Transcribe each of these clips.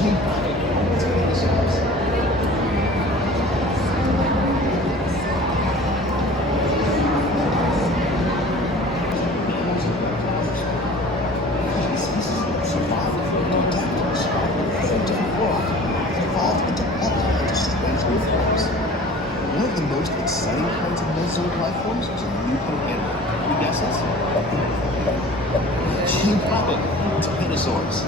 One of the most exciting kinds of Mesozoic life forms is a newborn animal. Any guesses? You got it. Dinosaurs.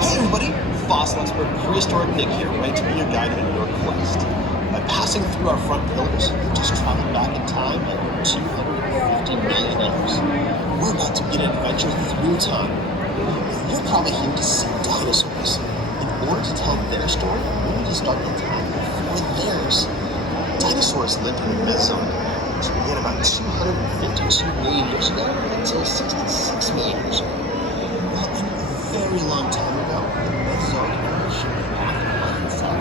Hey everybody, fossil expert Prehistoric Nick here, ready to be your guide on your quest. By passing through our front pillars, we've just traveled back in time at 250 million years. We're about to begin an adventure through time. You're probably here to see dinosaurs. In order to tell their story, we need to start the time before theirs. Dinosaurs lived in the Mesozoic, which began about 252 million years ago until 66 million years ago. Well, in a very long time ago, the Mesozoic era should be after life itself.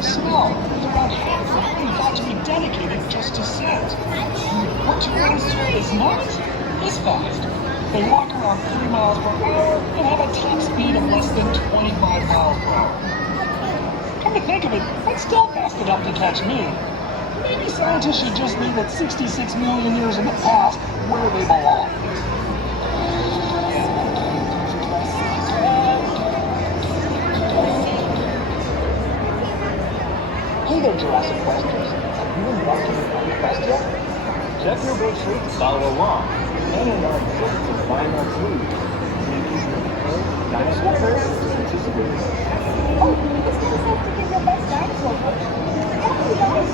Small, around half of them got to be dedicated just to scent. What Tyrannosaurus is not is fast. They walk around 3 miles per hour and have a top speed of less than 25 miles per hour. Come to think of it, that's still fast enough to catch me. Maybe scientists should just leave it 66 million years in the past where they belong. Hey there, Jurassic Questers. Have you embarked on your quest yet? Check your brochure to follow along. And in our exhibits to find our food. Dinosaur Fair is anticipated. Oh, this is have to give your best dinosaur book. Thank you, guys.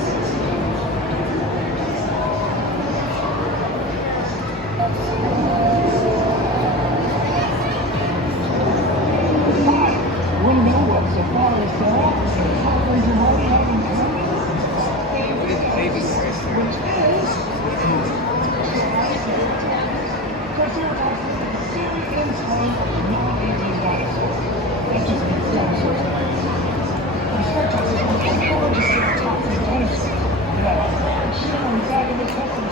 Want to know what safari saw? Safaris are already having fun. Triceratops is the very end time of the non-Asian dinosaurs. That just means dinosaurs are Triceratops is one of the largest ceratopsid dinosaurs. It had a hard shell inside of its custom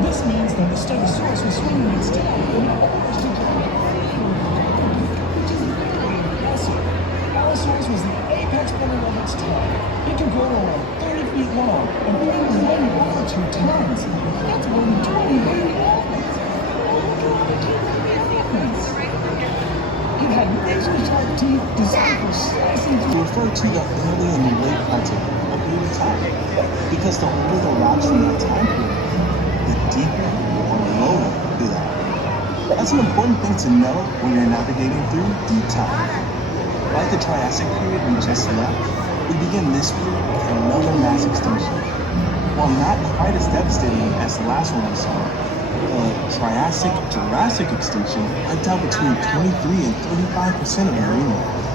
This means that the Stegosaurus was swinging its tail in orders to grab it, which is very impressive. Allosaurus was the apex predator of its time. It could grow around 30 feet long and probably weigh over 2 tons. That's more than 20 baby elephants. It had razor-sharp teeth designed for slicing through. Refer to the early and late parts of period time, because the older the rocks from that time period, the deeper or lower they are. That's an important thing to know when you're navigating through deep time. Like the Triassic period we just left, we begin this period with another mass extinction. While not quite as devastating as the last one we saw, the Triassic-Jurassic extinction wiped out between 23 and 35% of marine life.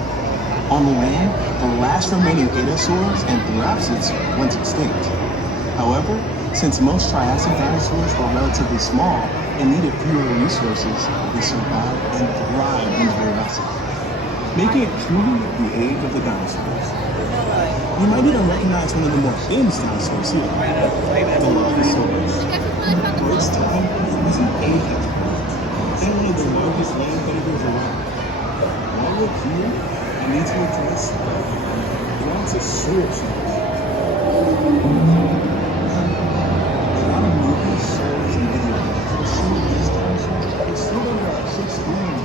On the land, the last remaining dinosaurs and therapsids went extinct. However, since most Triassic dinosaurs were relatively small and needed fewer resources, they survived and thrived in Jurassic, making it truly the age of the dinosaurs. You might even recognize one of the more famous dinosaurs here, the Dilophosaurus. For its time, it was an apex and one of the largest land predators around. While we're here, I need to address Brontosaurus. A lot of movies, shows, and videos show these dinosaurs, but still don't got 6 screens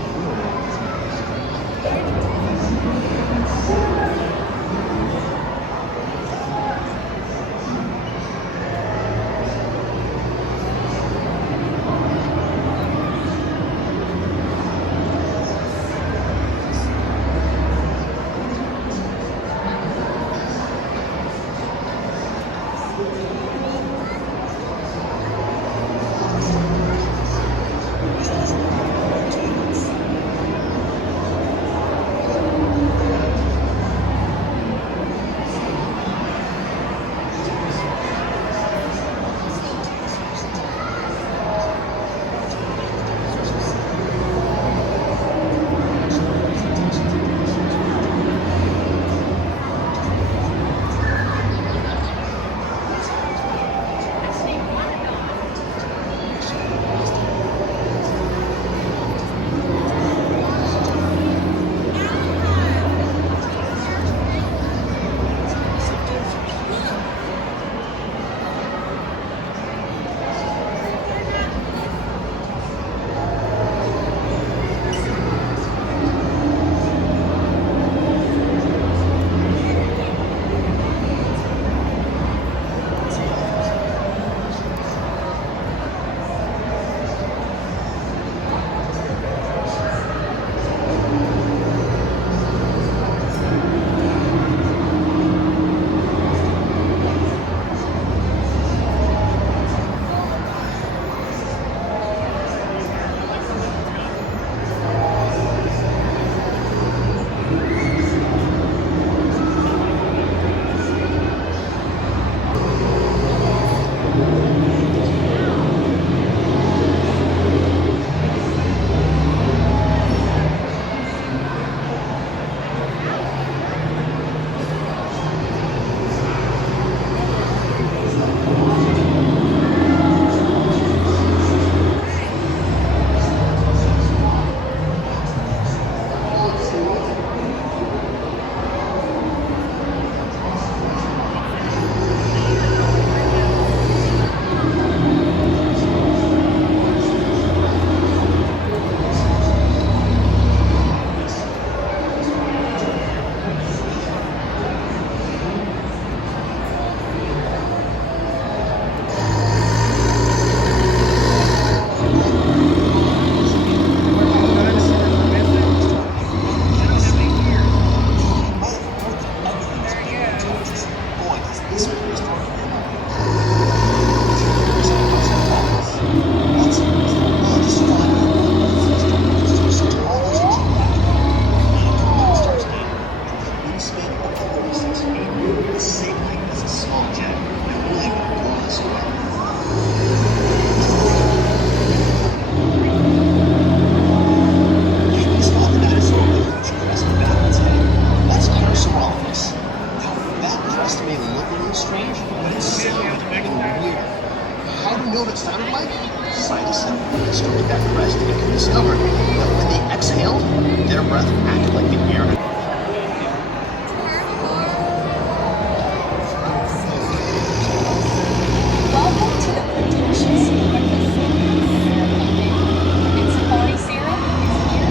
weird. How do you know what it sounded like? Scientists have constructed that crest and discovered that when they exhaled, their breath acted like the air. Welcome to the delicious breakfast and safari syrup is here.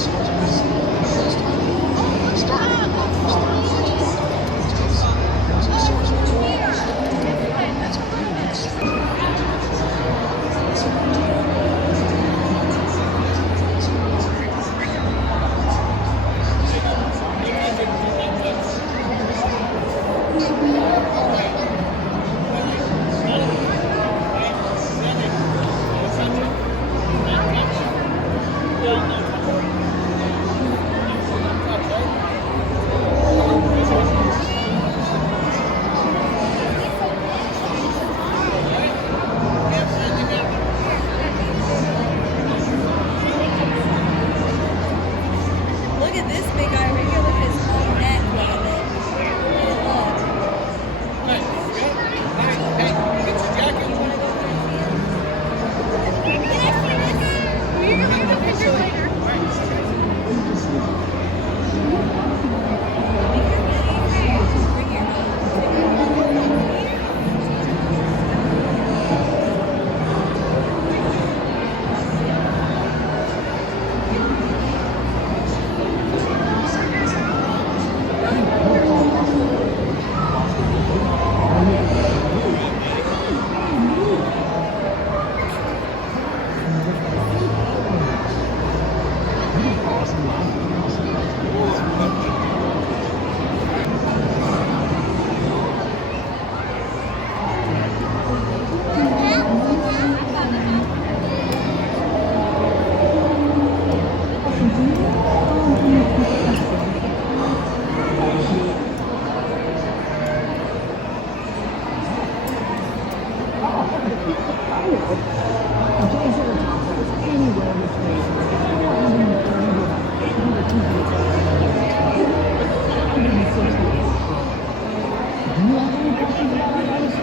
Western Canada's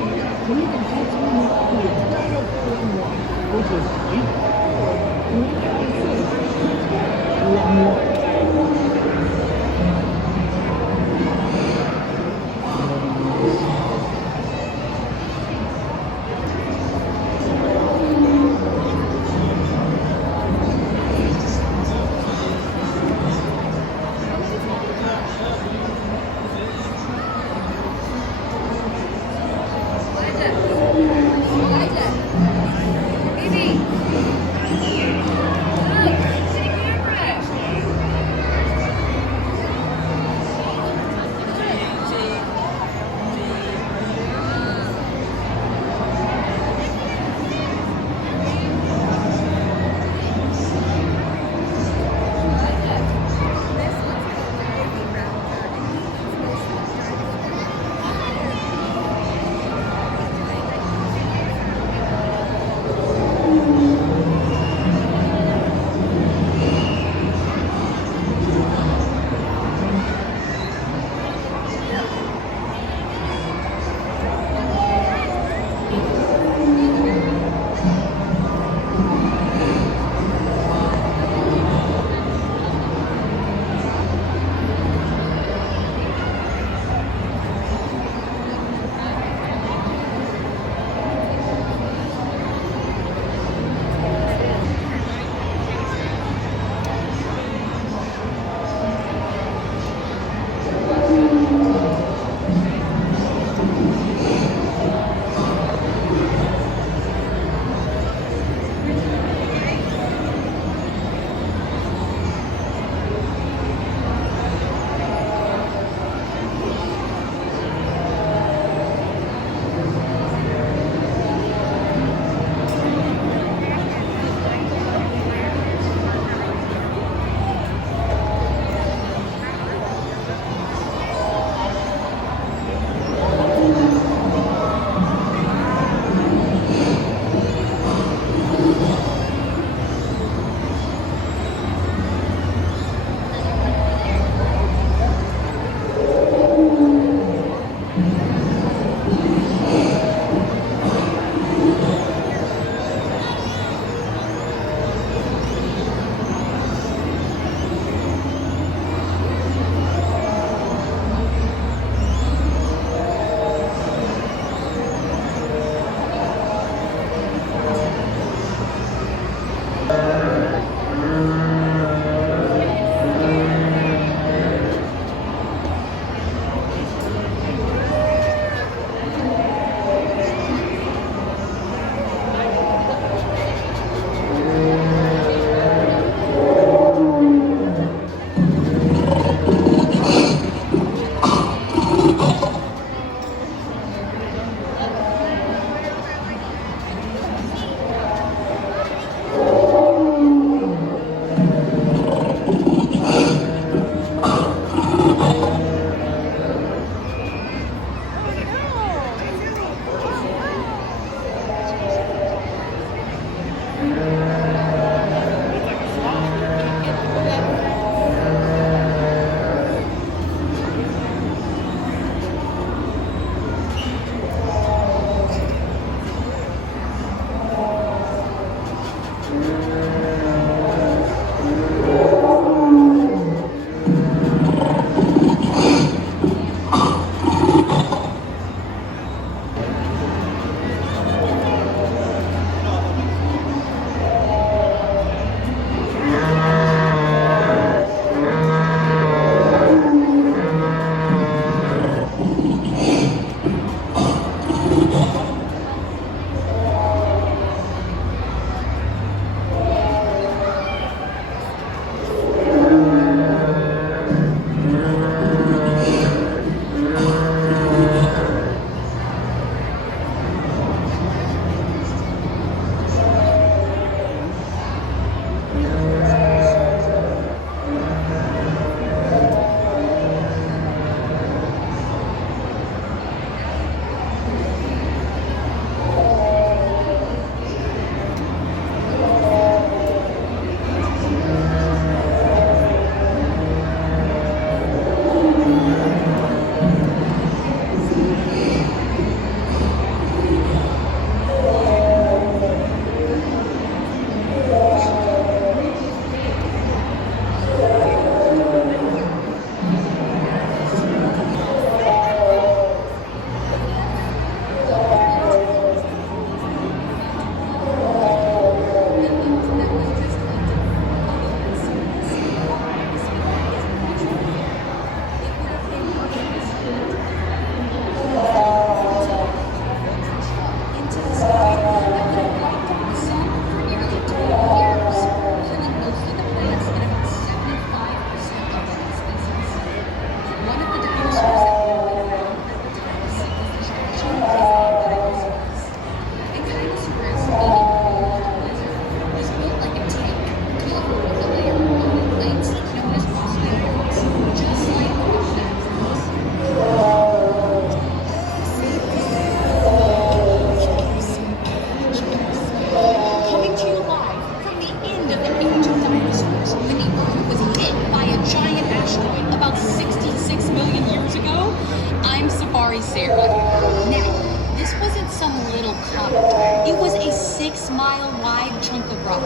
rock.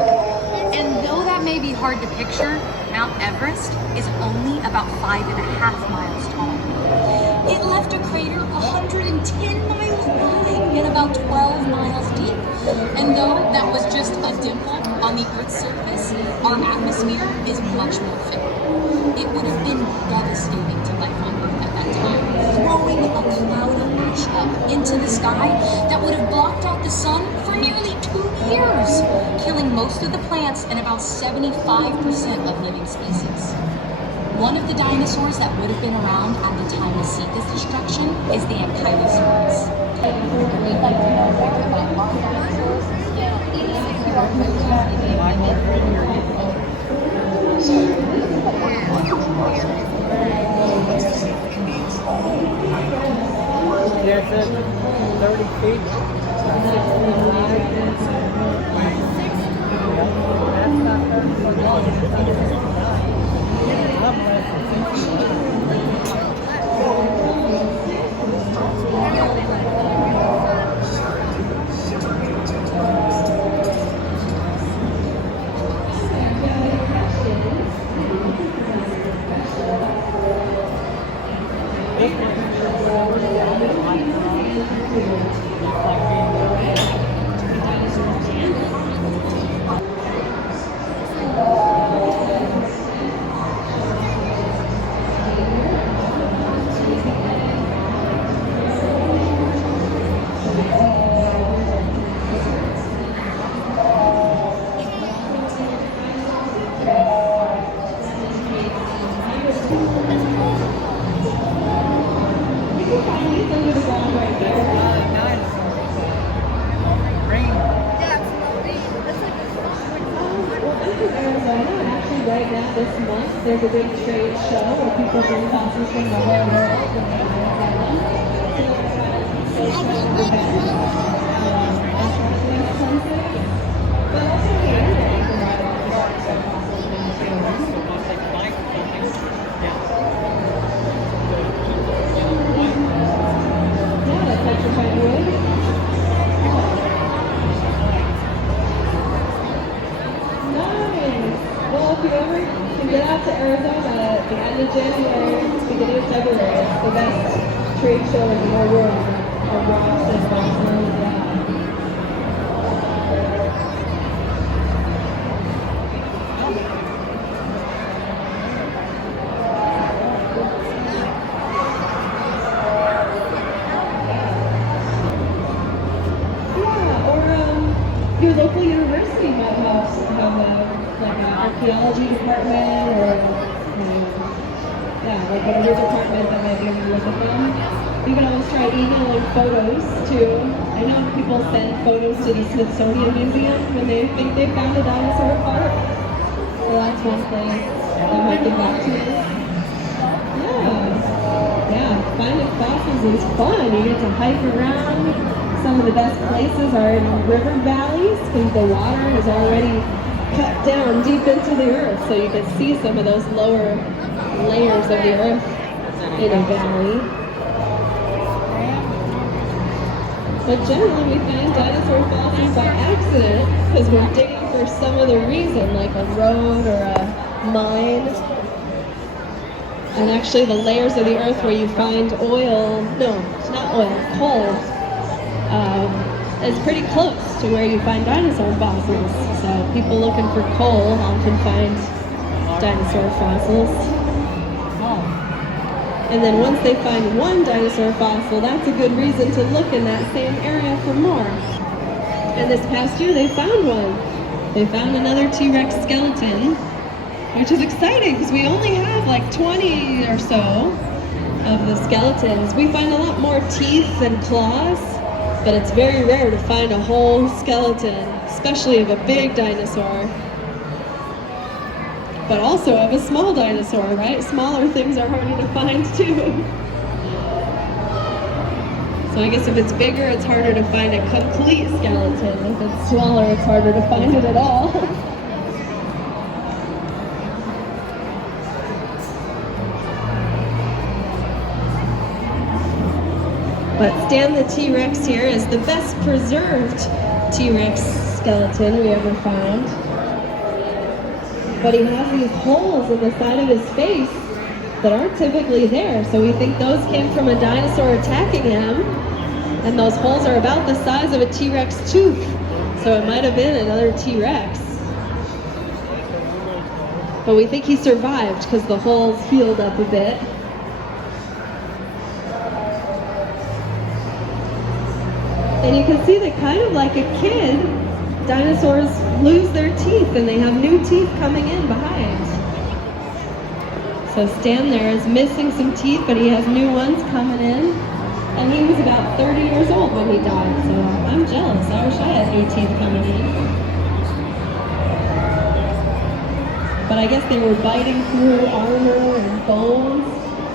And though that may be hard to picture, Mount Everest is only about 5.5 miles tall. It left a crater 110 miles wide and about 12 miles deep. And though that was just a dimple on the Earth's surface, our atmosphere is much more thick. It would have been devastating to life on Earth at that time, throwing a cloud of ash up into the sky that would have blocked out the sun for nearly 2 years, killing most of the plants and about 75% of living species. One of the dinosaurs that would have been around at the time of Sika's destruction is the Ankylosaurus. We'd like to know more about large dinosaurs, 86-year-old There's a 30 feet. That's not 30 feet. Right now, this month, there's a big trade show where people bring fossils from the whole world and they but also here, they provide some fossils and materials. Yeah, that's petrified wood. Well, if you ever can get out to Arizona at the end of January, beginning of February, it's the best trade show in the whole world of rocks and fossils. Yeah, or your local university might have like an archaeology department or like another department that might be able to look at them. You can always try emailing photos too. I know people send photos to the Smithsonian Museum when they think they found a dinosaur part. So that's one thing that might get back to you. Yeah, finding fossils is fun. You get to hike around. Some of the best places are in river valleys because the water is already cut down deep into the earth, so you can see some of those lower layers of the earth in a valley. But generally we find dinosaur fossils by accident because we're digging for some other reason, like a road or a mine. And actually the layers of the earth where you find oil, no, it's not oil, coal, is pretty close to where you find dinosaur fossils. So people looking for coal often find dinosaur fossils. And then once they find one dinosaur fossil, that's a good reason to look in that same area for more. And this past year they found one. They found another T-Rex skeleton, which is exciting because we only have like 20 or so of the skeletons. We find a lot more teeth and claws, but it's very rare to find a whole skeleton, especially of a big dinosaur. But also of a small dinosaur, right? Smaller things are harder to find too. So I guess if it's bigger, it's harder to find a complete skeleton. If it's smaller, it's harder to find it at all. But Stan the T-Rex here is the best preserved T-Rex skeleton we ever found. But he has these holes in the side of his face that aren't typically there. So we think those came from a dinosaur attacking him. And those holes are about the size of a T-Rex tooth. So it might have been another T-Rex. But we think he survived because the holes healed up a bit. And you can see that kind of like a kid, dinosaurs lose their teeth and they have new teeth coming in behind. So Stan there is missing some teeth, but he has new ones coming in. And he was about 30 years old when he died, so I'm jealous. I wish I had new teeth coming in. But I guess they were biting through armor and bones,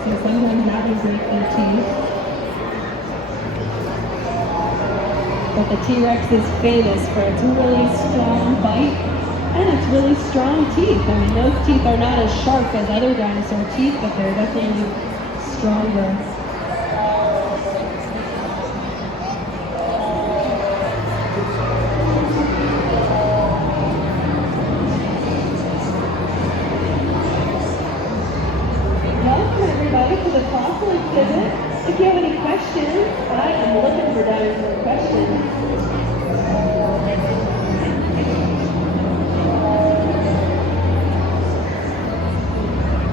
so sometimes that would break their teeth. But the T-Rex is famous for its really strong bite and its really strong teeth. I mean, those teeth are not as sharp as other dinosaur teeth, but they're definitely stronger. Welcome everybody to the fossil exhibit. If you have any questions, I am looking for dinosaur questions.